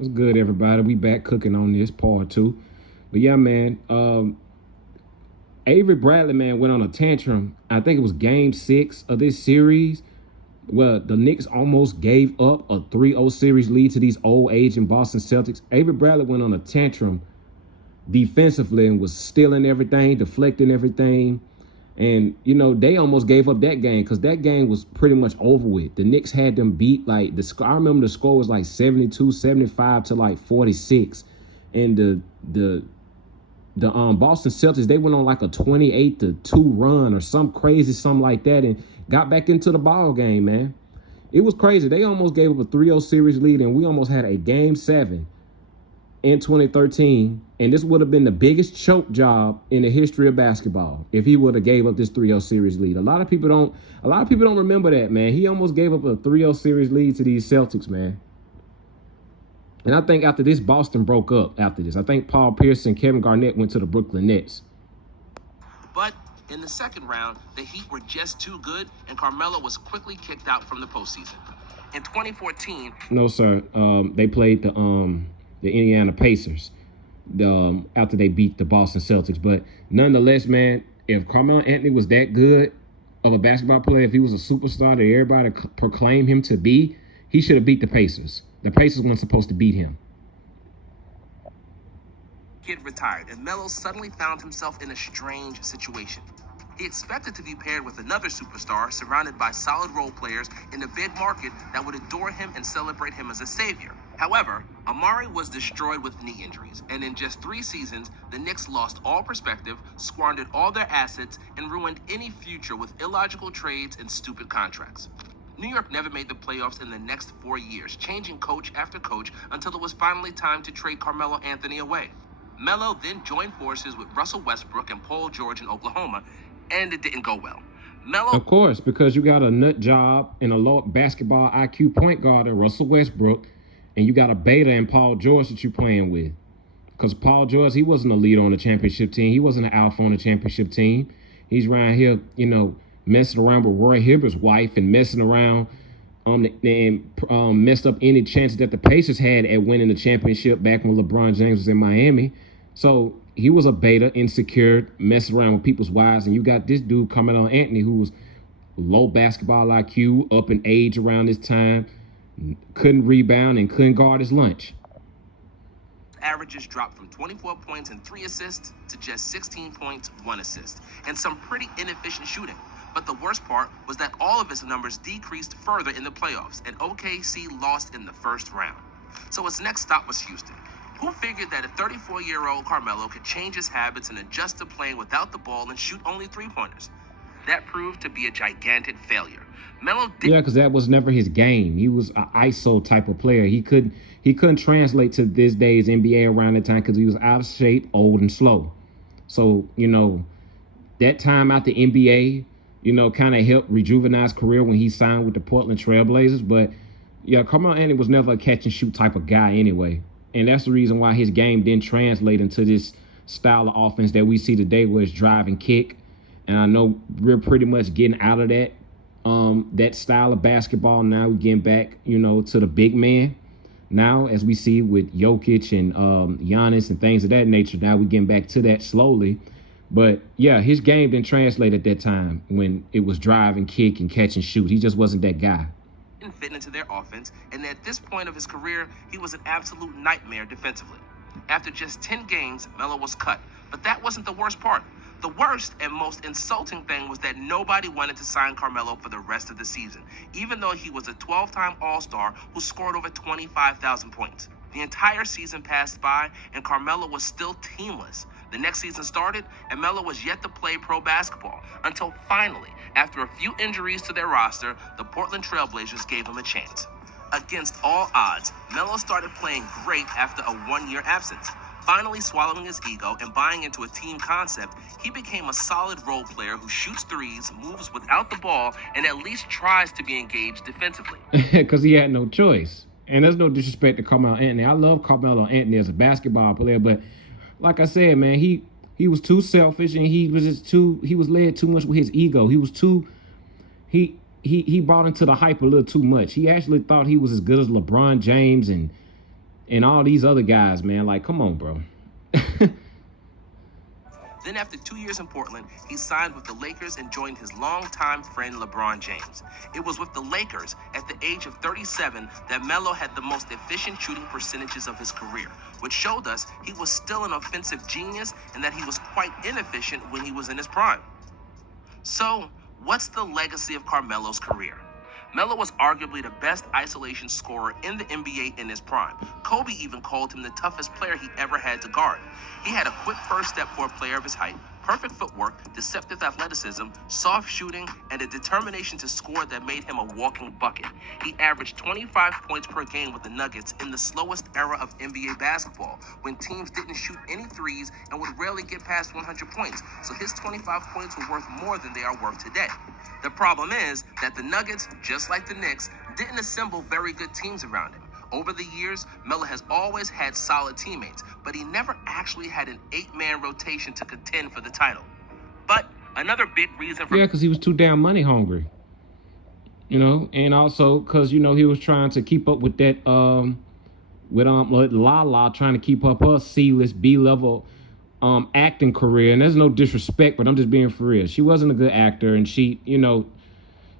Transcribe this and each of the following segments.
What's good, everybody? We back cooking on this part two. But yeah, man, Avery Bradley, man, went on a tantrum. I think it was game 6 of this series. Well, the Knicks almost gave up a 3-0 series lead to these old aging Boston Celtics. Avery Bradley went on a tantrum defensively and was stealing everything, deflecting everything. And, they almost gave up that game because that game was pretty much over with. The Knicks had them beat, I remember the score was like 72, 75 to like 46. And the Boston Celtics, they went on like a 28-2 run or something like that and got back into the ball game, man. It was crazy. They almost gave up a 3-0 series lead, and we almost had a game 7 in 2013, and this would have been the biggest choke job in the history of basketball if he would have gave up this 3-0 series lead. A lot of people don't remember that, man. He almost gave up a 3-0 series lead to these Celtics, man. And I think after this, Boston broke up after this. I think Paul Pierce and Kevin Garnett went to the Brooklyn Nets. But in the second round, the Heat were just too good, and Carmelo was quickly kicked out from the postseason. In 2014... No, sir. They played the Indiana Pacers after they beat the Boston Celtics. But nonetheless, man, if Carmelo Anthony was that good of a basketball player, if he was a superstar that everybody proclaimed him to be, he should have beat the Pacers. The Pacers weren't supposed to beat him. Kid retired, and Melo suddenly found himself in a strange situation. He expected to be paired with another superstar surrounded by solid role players in a big market that would adore him and celebrate him as a savior. However, Amari was destroyed with knee injuries, and in just 3 seasons, the Knicks lost all perspective, squandered all their assets, and ruined any future with illogical trades and stupid contracts. New York never made the playoffs in the next 4 years, changing coach after coach until it was finally time to trade Carmelo Anthony away. Melo then joined forces with Russell Westbrook and Paul George in Oklahoma, and it didn't go well. Melo... Of course, because you got a nut job and a low basketball IQ point guard in Russell Westbrook, and you got a beta in Paul George that you're playing with. Because Paul George, he wasn't a leader on the championship team. He wasn't an alpha on the championship team. He's around here, messing around with Roy Hibbert's wife and messing around and messed up any chance that the Pacers had at winning the championship back when LeBron James was in Miami. So he was a beta, insecure, messing around with people's wives. And you got this dude Carmelo Anthony, who was low basketball IQ, up in age around this time, couldn't rebound and couldn't guard his lunch. Averages dropped from 24 points and 3 assists to just 16 points, 1 assist, and some pretty inefficient shooting. But the worst part was that all of his numbers decreased further in the playoffs, and OKC lost in the first round. So his next stop was Houston. Who figured that a 34-year-old Carmelo could change his habits and adjust to playing without the ball and shoot only 3-pointers? That proved to be a gigantic failure. Yeah, because that was never his game. He was an ISO type of player. He couldn't translate to this day's NBA around the time because he was out of shape, old, and slow. So, that time out the NBA, kind of helped rejuvenate his career when he signed with the Portland Trailblazers. But, yeah, Carmelo Anthony was never a catch-and-shoot type of guy anyway. And that's the reason why his game didn't translate into this style of offense that we see today where it's drive and kick. And I know we're pretty much getting out of that style of basketball. Now we're getting back, to the big man. Now, as we see with Jokic and Giannis and things of that nature, now we're getting back to that slowly. But, yeah, his game didn't translate at that time when it was drive and kick and catch and shoot. He just wasn't that guy. Didn't fit into their offense, and at this point of his career, he was an absolute nightmare defensively. After just 10 games, Melo was cut. But that wasn't the worst part. The worst and most insulting thing was that nobody wanted to sign Carmelo for the rest of the season, even though he was a 12-time All-Star who scored over 25,000 points. The entire season passed by, and Carmelo was still teamless. The next season started, and Melo was yet to play pro basketball, until finally, after a few injuries to their roster, the Portland Trailblazers gave him a chance. Against all odds, Melo started playing great after a 1-year absence. Finally swallowing his ego and buying into a team concept, he became a solid role player who shoots threes, moves without the ball, and at least tries to be engaged defensively. Because he had no choice. And there's no disrespect to Carmelo Anthony. I love Carmelo Anthony as a basketball player, but like I said, man, he was too selfish and he was led too much with his ego. He bought into the hype a little too much. He actually thought he was as good as LeBron James and and all these other guys, man. Like, come on, bro. Then after 2 years in Portland, he signed with the Lakers and joined his longtime friend LeBron James. It was with the Lakers, at the age of 37, that Melo had the most efficient shooting percentages of his career, which showed us he was still an offensive genius and that he was quite inefficient when he was in his prime. So, what's the legacy of Carmelo's career? Melo was arguably the best isolation scorer in the NBA in his prime. Kobe even called him the toughest player he ever had to guard. He had a quick first step for a player of his height, perfect footwork, deceptive athleticism, soft shooting, and a determination to score that made him a walking bucket. He averaged 25 points per game with the Nuggets in the slowest era of NBA basketball, when teams didn't shoot any threes and would rarely get past 100 points, so his 25 points were worth more than they are worth today. The problem is that the Nuggets, just like the Knicks, didn't assemble very good teams around him. Over the years, Melo has always had solid teammates, but he never actually had an 8-man rotation to contend for the title. But another big reason for... Yeah, because he was too damn money hungry. You know, and also because, you know, he was trying to keep up with that, with Lala, trying to keep up her C-list, B-level acting career. And there's no disrespect, but I'm just being for real. She wasn't a good actor, and she, you know,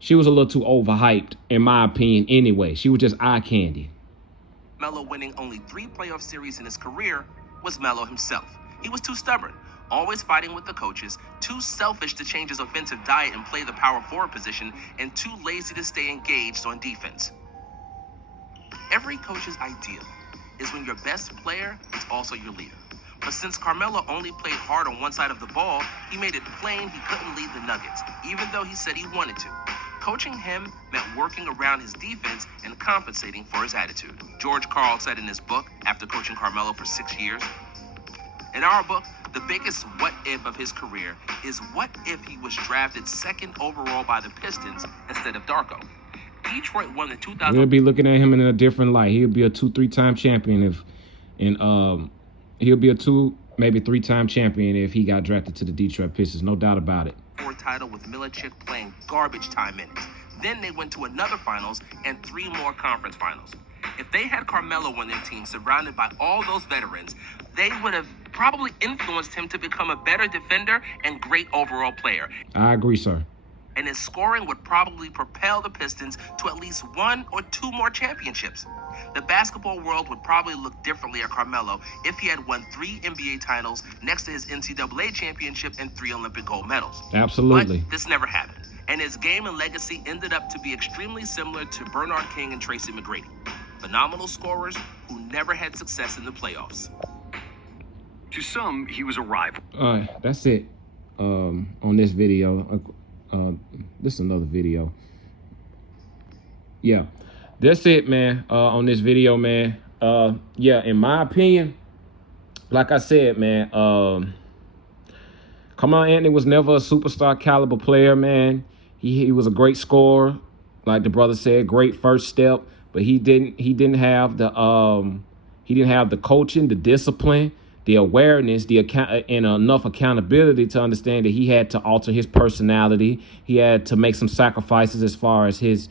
she was a little too overhyped, in my opinion, anyway. She was just eye candy. Melo winning only 3 playoff series in his career was Melo himself. He was too stubborn, always fighting with the coaches, too selfish to change his offensive diet and play the power forward position, and too lazy to stay engaged on defense. Every coach's ideal is when your best player is also your leader. But since Carmelo only played hard on one side of the ball, he made it plain he couldn't lead the Nuggets, even though he said he wanted to. Coaching him meant working around his defense and compensating for his attitude. George Karl said in his book, after coaching Carmelo for 6 years, in our book, the biggest what if of his career is what if he was drafted 2nd overall by the Pistons instead of Darko. Detroit won the 2000... We'll be looking at him in a different light. He'll be a 2-3-time champion he'll be a 2, maybe 3-time champion if he got drafted to the Detroit Pistons. No doubt about it. Title with Milicic playing garbage time minutes. Then they went to another finals and 3 more conference finals. If they had Carmelo on their team surrounded by all those veterans, they would have probably influenced him to become a better defender and great overall player. I agree, sir. And his scoring would probably propel the Pistons to at least 1 or 2 more championships. The basketball world would probably look differently at Carmelo if he had won 3 NBA titles next to his NCAA championship and 3 Olympic gold medals. Absolutely. But this never happened, and his game and legacy ended up to be extremely similar to Bernard King and Tracy McGrady. Phenomenal scorers who never had success in the playoffs. To some, he was a rival. All right, that's it on this video. This is another video. Yeah. That's it, man, on this video, man. Yeah, in my opinion, like I said, man, Carmelo Anthony was never a superstar caliber player, man. He was a great scorer, like the brother said, great first step, but he didn't have the coaching, the discipline, the awareness, and enough accountability to understand that he had to alter his personality. He had to make some sacrifices as far as his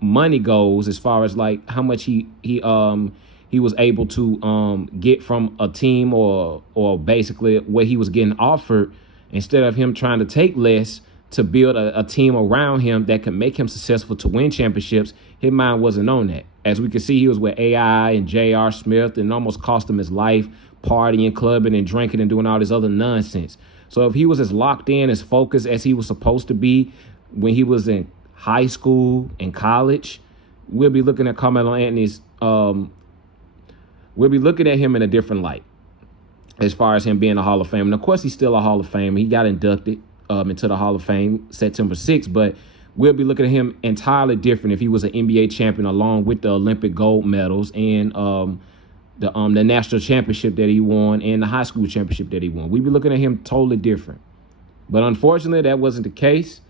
money goes, as far as like how much he was able to get from a team or basically what he was getting offered, instead of him trying to take less to build a team around him that could make him successful to win championships. His mind wasn't on that. As we can see, he was with AI and J.R. Smith and almost cost him his life, partying, clubbing, and drinking and doing all this other nonsense. So if he was as locked in, as focused as he was supposed to be when he was in high school and college, we'll be looking at Carmelo Anthony's, we'll be looking at him in a different light as far as him being a Hall of Famer. And of course, he's still a Hall of Famer. He got inducted into the Hall of Fame September 6th, but we'll be looking at him entirely different if he was an NBA champion along with the Olympic gold medals and the national championship that he won and the high school championship that he won. We'll be looking at him totally different. But unfortunately, that wasn't the case.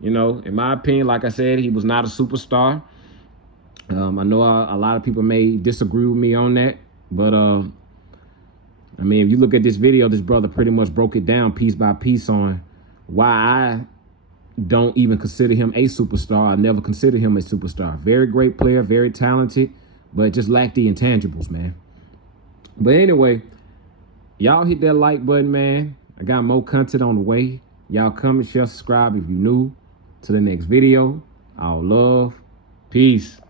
You know, in my opinion, like I said, he was not a superstar. I know a lot of people may disagree with me on that, but I mean, if you look at this video, this brother pretty much broke it down piece by piece on why I don't even consider him a superstar. I never considered him a superstar. Very great player, very talented, but it just lacked the intangibles, man. But anyway, y'all hit that like button, man. I got more content on the way. Y'all comment, share, subscribe if you're new. To the next video. All love. Peace.